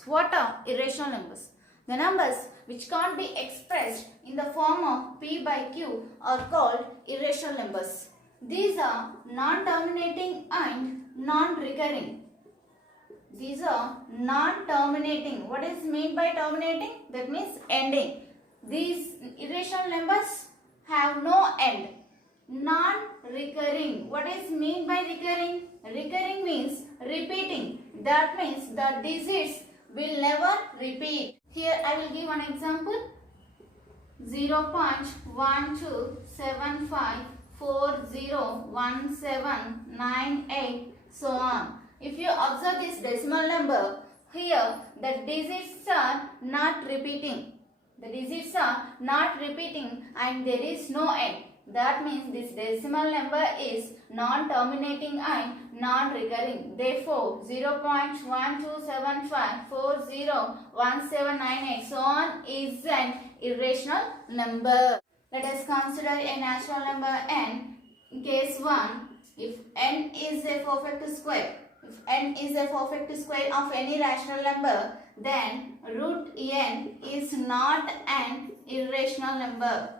numbers. What are irrational numbers? The numbers which can't be expressed in the form of p by q are called irrational numbers. These are non-terminating and non-recurring. These are non-terminating. What is meant by terminating? That means ending. These irrational numbers have no end. Non-recurring. What is meant by recurring? Recurring means repeating. That means the digits will never repeat. Here I will give one example. 0.1275401798 so on. If you observe this decimal number, here the digits are not repeating. The digits are not repeating and there is no end. That means this decimal number is non-terminating and non-recurring. Therefore, 0.1275401798 so on is an irrational number. Let us consider a natural number n. In case 1, if n is a perfect square. If n is a perfect square of any rational number, then root n is not an irrational number.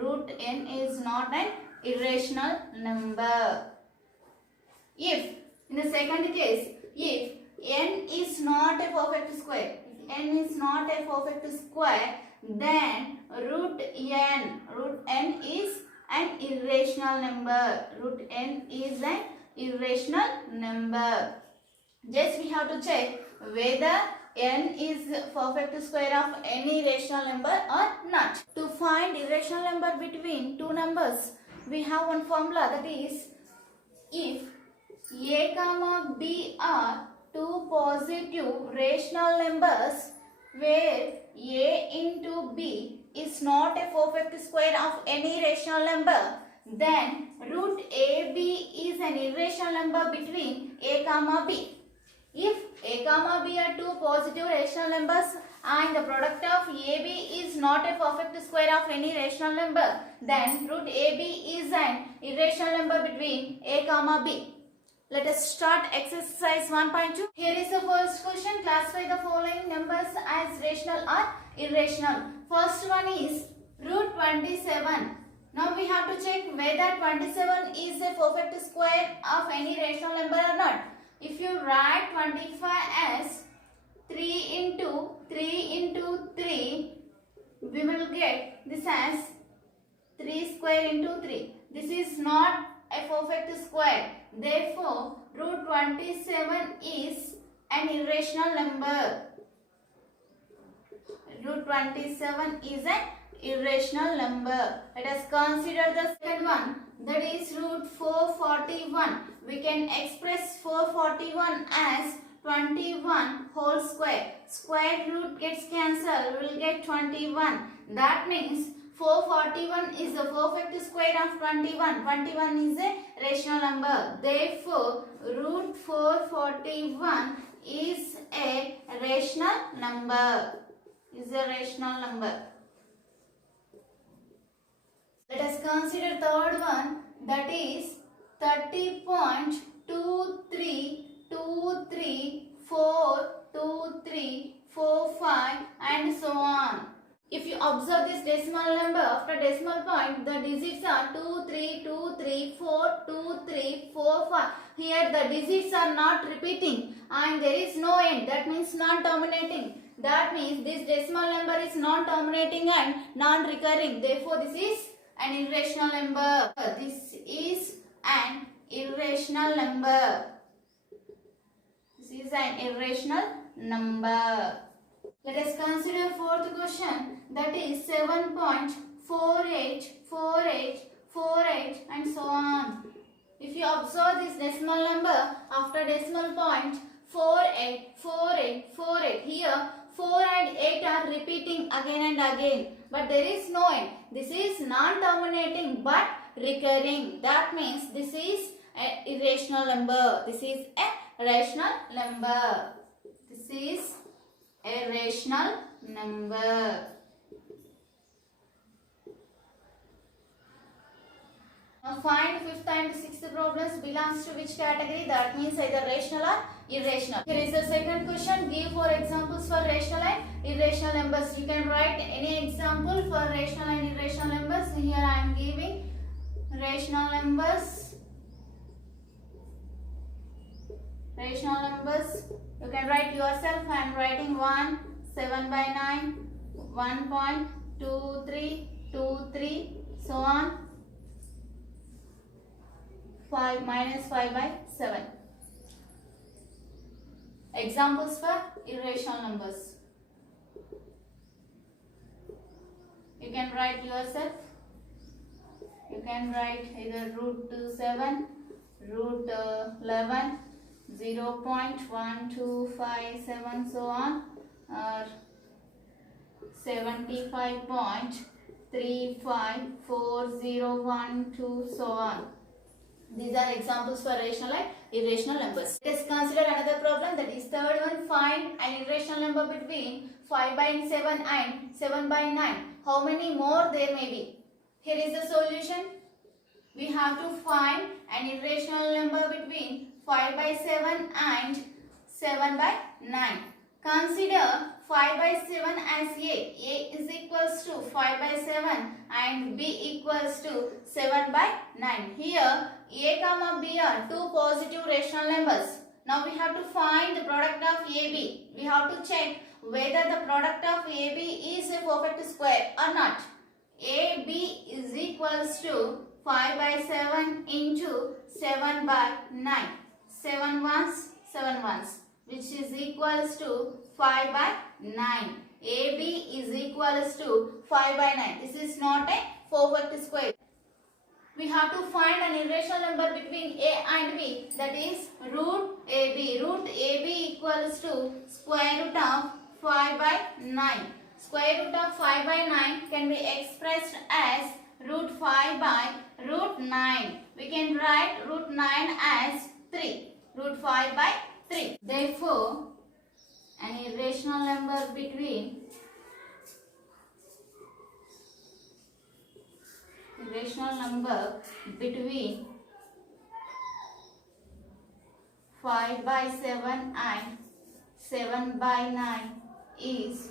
Root n is not an irrational number. If, in the second case, if n is not a perfect square, if n is not a perfect square, then root n is an irrational number. Root n is an irrational number. Just we have to check whether n is perfect square of any rational number or not. To find irrational number between two numbers, we have one formula, that is, if a comma b are two positive rational numbers where a into b is not a perfect square of any rational number, then root ab is an irrational number between a comma b. If a comma b are two positive rational numbers and the product of ab is not a perfect square of any rational number, then root ab is an irrational number between a comma b. Let us start exercise 1.2. Here is the first question. Classify the following numbers as rational or irrational. First one is root 27. Now we have to check whether 27 is a perfect square of any rational number or not. If you write 25 as 3 into 3, we will get this as 3 square into 3. This is not a perfect square. Therefore, root 27 is an irrational number. Root 27 is an irrational number. Let us consider the second one, that is root 441. We can express 441 as 21 whole square. Square root gets cancelled, we will get 21. That means 441 is the perfect square of 21. 21 is a rational number. Therefore, root 441 is a rational number. Let us consider third one, that is 30.232342342345 and so on. If you observe this decimal number, after decimal point, the digits are 2, 3, 2, 3, 4, 2, 3, 4, 5. Here the digits are not repeating and there is no end. That means non-terminating. That means this decimal number is non-terminating and non-recurring. Therefore, this is an irrational number. This is an irrational number. This is an irrational number. Let us consider fourth question, that is 7.484848 and so on. If you observe this decimal number, after decimal point 484848, here 4 and 8 are repeating again and again, but there is no end. This is non-terminating but recurring. That means this is an irrational number. This is a rational number. This is a rational number. Now find fifth and sixth problems belongs to which category? That means either rational or irrational. Here is the second question. Give 4 examples for rational and irrational numbers. You can write any example for rational and irrational numbers. Here I am giving rational numbers. Rational numbers. You can write yourself. I am writing 1, 7 by 9, 1.2323, so on. 5 minus 5 by 7. Examples for irrational numbers. You can write yourself. You can write either root 27, root 11, 0.1257, so on, or 75.354012, so on. These are examples for rational and irrational numbers. Let us consider another problem, that is third one. Find an irrational number between 5 by 7 and 7 by 9. How many more there may be? Here is the solution. We have to find an irrational number between 5 by 7 and 7 by 9. Consider 5 by 7 as A. A is equals to 5 by 7 and B equals to 7 by 9. Here A comma B are two positive rational numbers. Now we have to find the product of AB. We have to check whether the product of AB is a perfect square or not. AB is equals to 5 by 7 into 7 by 9. 7 ones, 7 ones, which is equals to 5 by 9. AB is equals to 5 by 9. This is not a perfect square. We have to find an irrational number between A and B, that is root AB. Root AB equals to square root of 5 by 9. Square root of 5 by 9 can be expressed as root 5 by root 9. We can write root 9 as 3. Root 5 by 3. Therefore, an irrational number between 5 by 7 and 7 by 9 is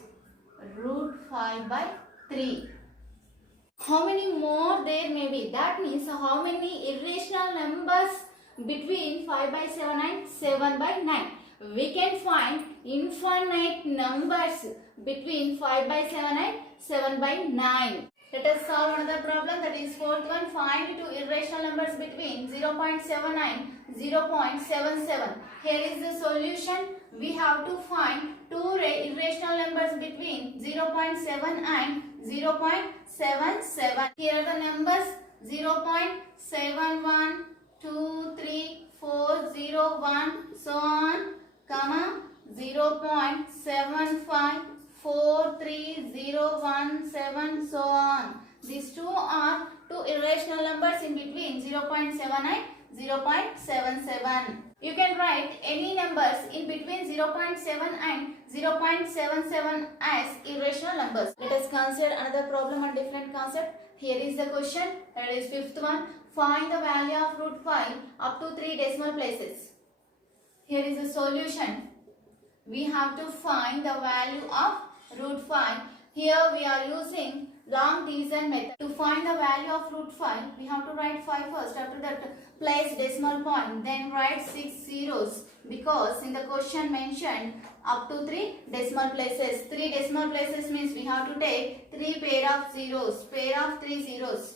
root 5 by 3. How many more there may be? That means how many irrational numbers between 5 by 7 and 7 by 9? We can find infinite numbers between 5 by 7 and 7 by 9. Let us solve another problem, that is fourth one. Find two irrational numbers between 0.7 and 0.77. Here is the solution. We have to find two irrational numbers between 0.7 and 0.77. Here are the numbers 0.712340, so on, comma 0.754301, so on. These two are two irrational numbers in between 0.7 and 0.77. You can write any numbers in between 0.7 and 0.77 as irrational numbers. Let us consider another problem on different concept. Here is the question, that is fifth one. Find the value of root 5 up to 3 decimal places. Here is the solution. We have to find the value of root 5. Here we are using long division method. To find the value of root 5, we have to write 5 first. After that, place decimal point. Then write 6 zeros. Because in the question mentioned up to 3 decimal places. 3 decimal places means we have to take 3 pair of zeros. Pair of 3 zeros.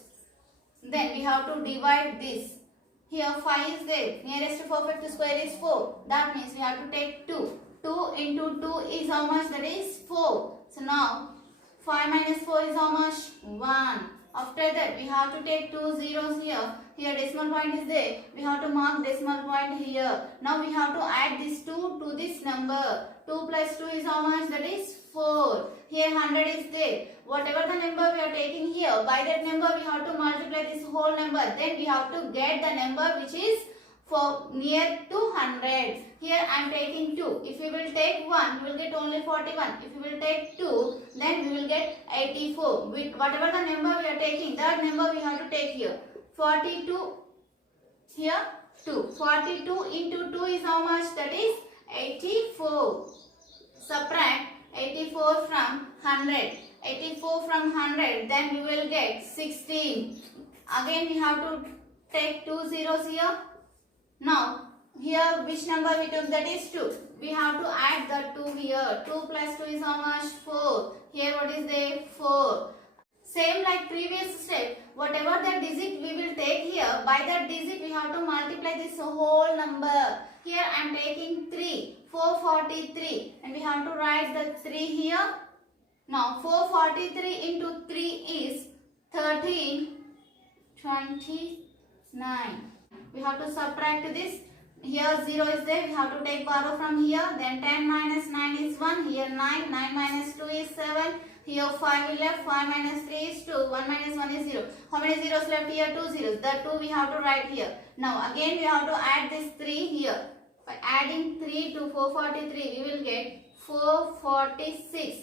Then we have to divide this. Here 5 is there. Nearest perfect square is 4. That means we have to take 2. 2 into 2 is how much? That is 4. So now 5 minus 4 is how much? 1. After that we have to take 2 zeros here. Here decimal point is there. We have to mark decimal point here. Now we have to add this 2 to this number. 2 plus 2 is how much? That is 4. Here 100 is there. Whatever the number we are taking here, by that number we have to multiply this whole number. Then we have to get the number which is near to 100. Here I am taking 2. If we will take 1, we will get only 41. If we will take 2, then we will get 84. With whatever the number we are taking, that number we have to take here. 42, here 2. 42 into 2 is how much? That is 84. Subtract 84 from 100. 84 from 100, then we will get 16. Again we have to take 2 zeros here. Now here which number we took, that is 2. We have to add the 2 here. 2 plus 2 is how much? 4. Here what is there? 4. Same like previous step, whatever the digit we will take here, by that digit we have to multiply this whole number. Here I am taking 3. 443, and we have to write the 3 here. Now 443 into 3 is 1329. We have to subtract this. Here 0 is there, we have to take borrow from here. Then 10 minus 9 is 1. Here 9. 9 minus 2 is 7. Here 5 is left. 5 minus 3 is 2. 1 minus 1 is 0. How many zeros left here? 2 zeros. The 2 we have to write here. Now again we have to add this 3 here. By adding 3 to 443, we will get 446.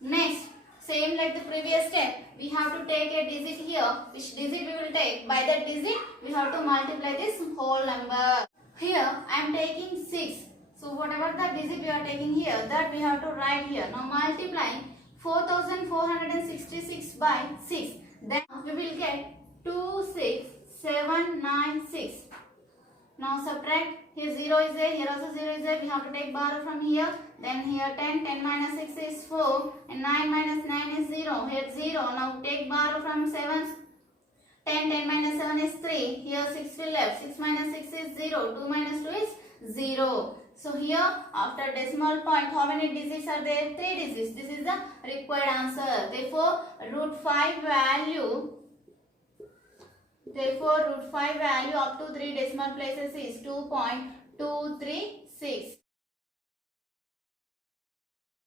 Next, same like the previous step, we have to take a digit here. Which digit we will take? By that digit, we have to multiply this whole number. Here, I am taking 6. So, whatever the digit we are taking here, that we have to write here. Now, multiplying 4466 by 6. Then, we will get 26796. Now, subtract. Here 0 is there, here also 0 is there. We have to take borrow from here. Then here 10, 10 minus 6 is 4. And 9 minus 9 is 0. Here 0. Now take borrow from 7. 10, 10 minus 7 is 3. Here 6 will left. 6 minus 6 is 0. 2 minus 2 is 0. So here after decimal point, how many digits are there? 3 digits. This is the required answer. Therefore, root 5 value up to 3 decimal places is 2.236.